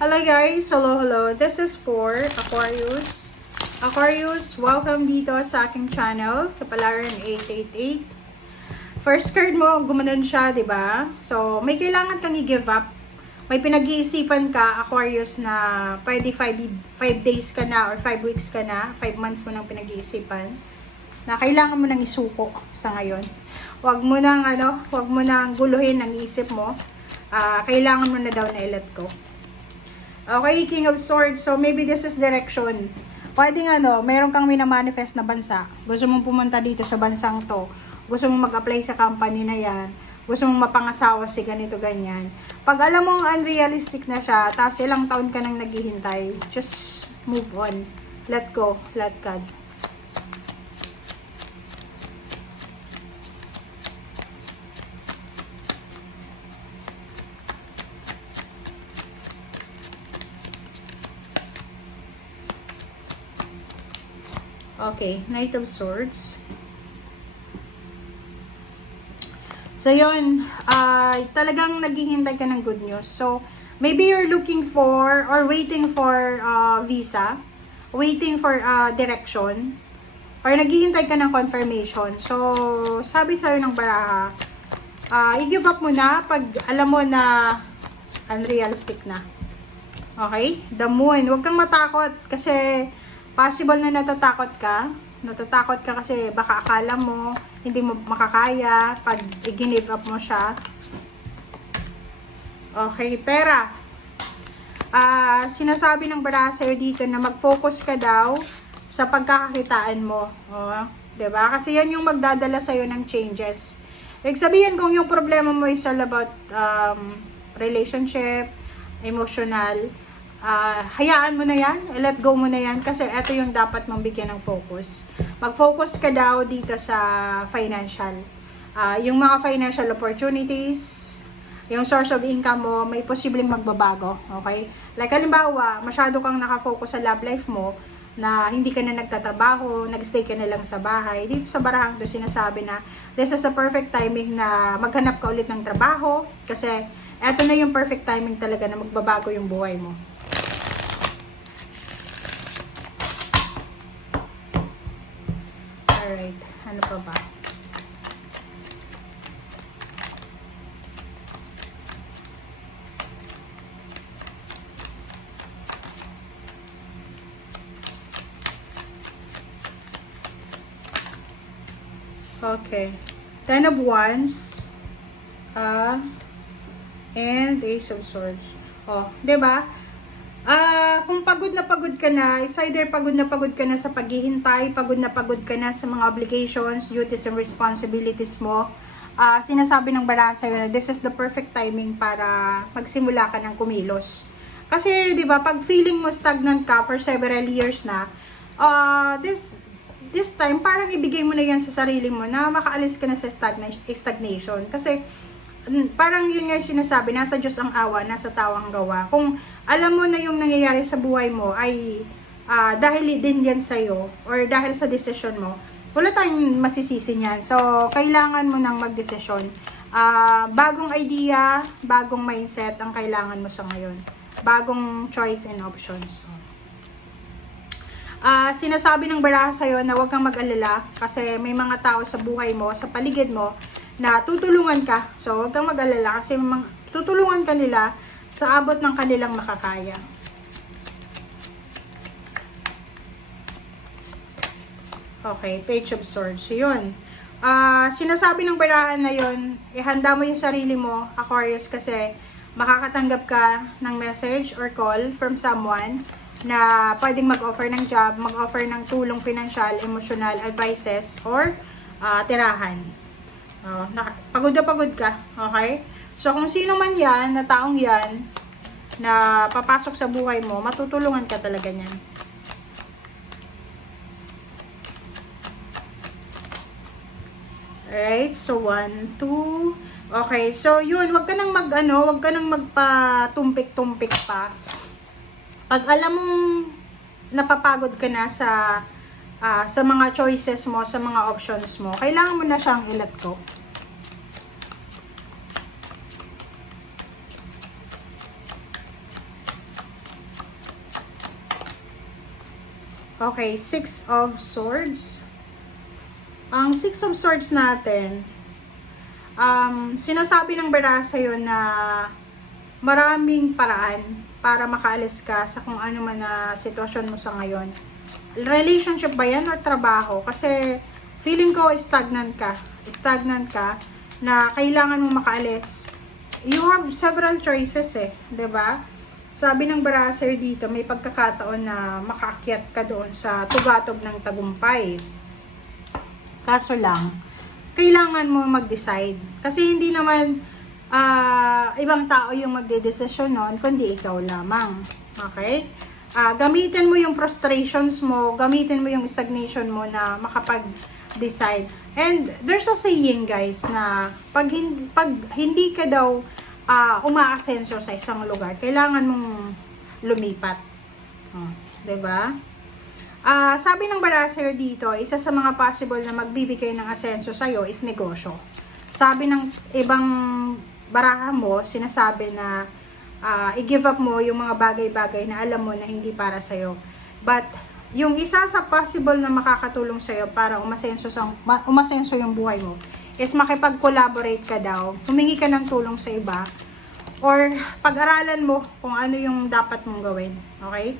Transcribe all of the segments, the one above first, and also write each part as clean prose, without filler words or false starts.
Hello guys! Hello! This is for Aquarius. Aquarius, welcome dito sa aking channel, Kapalaran 888. First card mo, gumanon siya, di ba? So, may kailangan kang i-give up. May pinag-iisipan ka, Aquarius, na pwede 5 days ka na or 5 weeks ka na, 5 months mo nang pinag-iisipan, na kailangan mo nang isuko sa ngayon. Huwag mo nang guluhin ang isip mo. Kailangan mo na daw na i-let go. Okay, King of Swords. So, maybe this is direction. Pwedeng meron kang minamanifest na bansa. Gusto mong pumunta dito sa bansang to. Gusto mong mag-apply sa company na yan. Gusto mong mapangasawa si ganito, ganyan. Pag alam mong unrealistic na siya, tapos ilang taon ka nang naghihintay, just move on. Let go. Let God. Okay, Knight of Swords. So, yun. Talagang naghihintay ka ng good news. So, maybe you're looking for or waiting for visa. Waiting for direction. Or naghihintay ka ng confirmation. So, sabi sa'yo ng baraha, i-give up mo na pag alam mo na unrealistic na. Okay? The Moon. Huwag kang matakot kasi possible na natatakot ka. Natatakot ka kasi baka akala mo hindi mo makakaya pag i-give up mo siya. Okay, pera. Sinasabi ng baraha sa'yo dito na mag-focus ka daw sa pagkakakitaan mo. Diba? Kasi yan yung magdadala sa'yo ng changes. Like sabihin kung yung problema mo is all about relationship, emotional, hayaan mo na yan, let go mo na yan kasi ito yung dapat mong bigyan ng focus. Mag-focus ka daw dito sa financial. Yung mga financial opportunities, yung source of income mo, may posibleng magbabago. Okay? Like halimbawa, masyado kang nakafocus sa love life mo na hindi ka na nagtatrabaho, nagstay ka na lang sa bahay. Dito sa barahang to sinasabi na this is a perfect timing na maghanap ka ulit ng trabaho kasi eto na yung perfect timing talaga na magbabago yung buhay mo. Alright, ano pa ba? Okay. 10 of Wands. And Ace of Swords. Oh, 'di ba? Kung pagod ka na, it's either pagod ka na sa paghihintay, pagod ka na sa mga obligations, duties, and responsibilities mo, sinasabi ng baraha sa'yo na this is the perfect timing para magsimula ka ng kumilos. Kasi, di ba, pag feeling mo stagnant ka for several years na, this time, parang ibigay mo na yan sa sarili mo na makaalis ka na sa stagnation. Kasi, parang yun nga sinasabi, nasa Diyos ang awa, nasa tao ang gawa. Kung alam mo na yung nangyayari sa buhay mo ay dahil din yan sa'yo or dahil sa desisyon mo, wala tayong masisisi niyan. So, kailangan mo nang magdesisyon. Bagong idea, bagong mindset ang kailangan mo sa ngayon. Bagong choice and options. Sinasabi ng baraha sa'yo na huwag kang mag-alala kasi may mga tao sa buhay mo, sa paligid mo, na tutulungan ka. So, huwag kang mag-alala kasi tutulungan ka nila sa abot ng kanilang makakaya. Okay, Page of Swords. So, yun. Sinasabi ng barahan na yun, ihanda mo yung sarili mo, Aquarius, kasi makakatanggap ka ng message or call from someone na pwedeng mag-offer ng job, mag-offer ng tulong financial, emotional, advices, or tirahan. Pagod na pagod ka. Okay? So, kung sino man yan, na taong yan, na papasok sa buhay mo, matutulungan ka talaga niyan. Alright, so 1, 2. Okay, so yun, wag ka nang magpa-tumpik-tumpik pa. Pag alam mong napapagod ka na sa mga choices mo, sa mga options mo, kailangan mo na siyang i-let go. Okay, Six of Swords. Ang Six of Swords natin, sinasabi ng bara sa'yo na maraming paraan para makaalis ka sa kung ano man na sitwasyon mo sa ngayon. Relationship ba yan or trabaho? Kasi feeling ko stagnant ka. Stagnant ka na kailangan mo makaalis. You have several choices eh, 'di ba? Sabi ng bara sa'yo dito, may pagkakataon na makaakyat ka doon sa tugatog ng tagumpay. Kaso lang, kailangan mo mag-decide. Kasi hindi naman ibang tao yung magdedesisyon nun, kundi ikaw lamang. Okay? Gamitin mo yung frustrations mo, gamitin mo yung stagnation mo na makapag-decide. And there's a saying guys na pag hindi ka daw umaasenso sa isang lugar, kailangan mong lumipat. Diba? Sabi ng Baraser dito, isa sa mga possible na magbibigay ng asenso sa'yo is negosyo. Sabi ng ibang baraha mo, sinasabi na i-give up mo yung mga bagay-bagay na alam mo na hindi para sa'yo. But, yung isa sa possible na makakatulong sa'yo para umasenso yung buhay mo is makipag-collaborate ka daw, humingi ka ng tulong sa iba, or pag-aralan mo kung ano yung dapat mong gawin. Okay?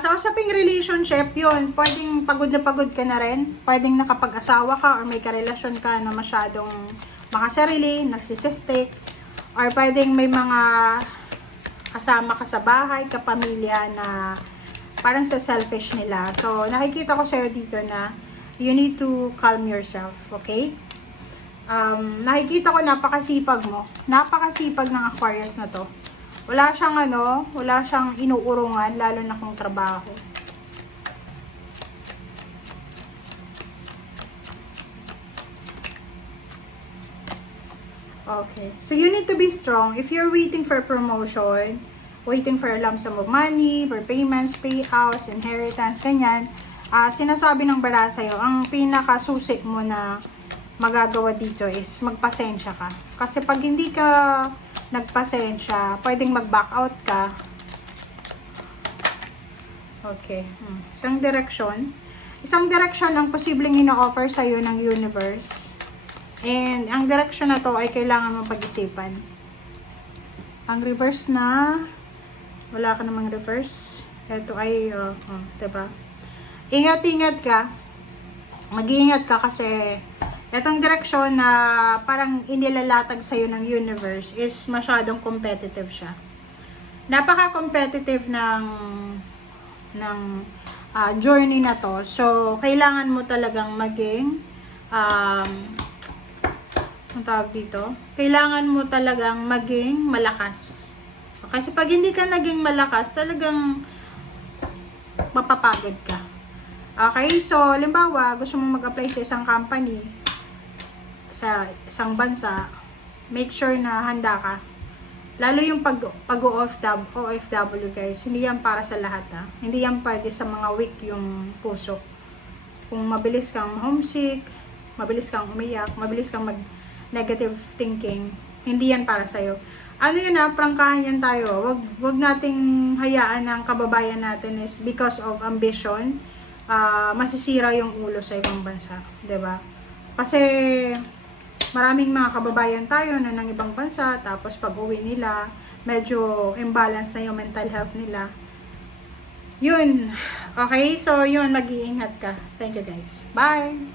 Sa usaping relationship, yun, pwedeng pagod na pagod ka na rin, pwedeng nakapag-asawa ka or may karelasyon ka na masyadong makasarili, narcissistic, or pwedeng may mga kasama ka sa bahay, kapamilya na parang sa selfish nila. So, nakikita ko sa'yo dito na you need to calm yourself, okay? Nakikita ko napakasipag mo. Napakasipag ng Aquarius na to. Wala siyang inuurungan, lalo na kung trabaho. Okay. So, you need to be strong. If you're waiting for promotion, waiting for a lump sum of money, for payments, payouts, inheritance, ganyan, sinasabi ng bara sa'yo, ang pinakasusi mo na magagawa dito is magpasensya ka. Kasi pag hindi ka nagpasensya, pwedeng mag-back out ka. Okay. Isang direction ang posibleng ina-offer sa'yo ng universe. And ang direction na to ay kailangan mong pag-isipan. Ang reverse na, wala ka namang reverse. Ito ay, diba? Ingat-ingat ka. Mag-iingat ka kasi itong direksyon na parang inilalatag sa'yo ng universe is masyadong competitive siya. Napaka-competitive ng journey na to. So, kailangan mo talagang maging ang tawag dito? Kailangan mo talagang maging malakas. Kasi pag hindi ka naging malakas, talagang mapapagod ka. Okay? So, limbawa, gusto mo mag-apply sa isang company, sa isang bansa, make sure na handa ka. Lalo yung pag-OFW guys, hindi yan para sa lahat ha. Hindi yan pwede sa mga weak yung puso. Kung mabilis kang homesick, mabilis kang umiyak, mabilis kang mag-negative thinking, hindi yan para sa'yo. Ano yun ha, prangkahan yan tayo. Wag nating hayaan ng kababayan natin is because of ambition, masisira yung ulo sa ibang bansa. 'Di ba? Kasi maraming mga kababayan tayo na ng ibang bansa, tapos pag uwi nila, medyo imbalance na yung mental health nila. Yun. Okay? So, yun, mag-iingat ka. Thank you guys. Bye!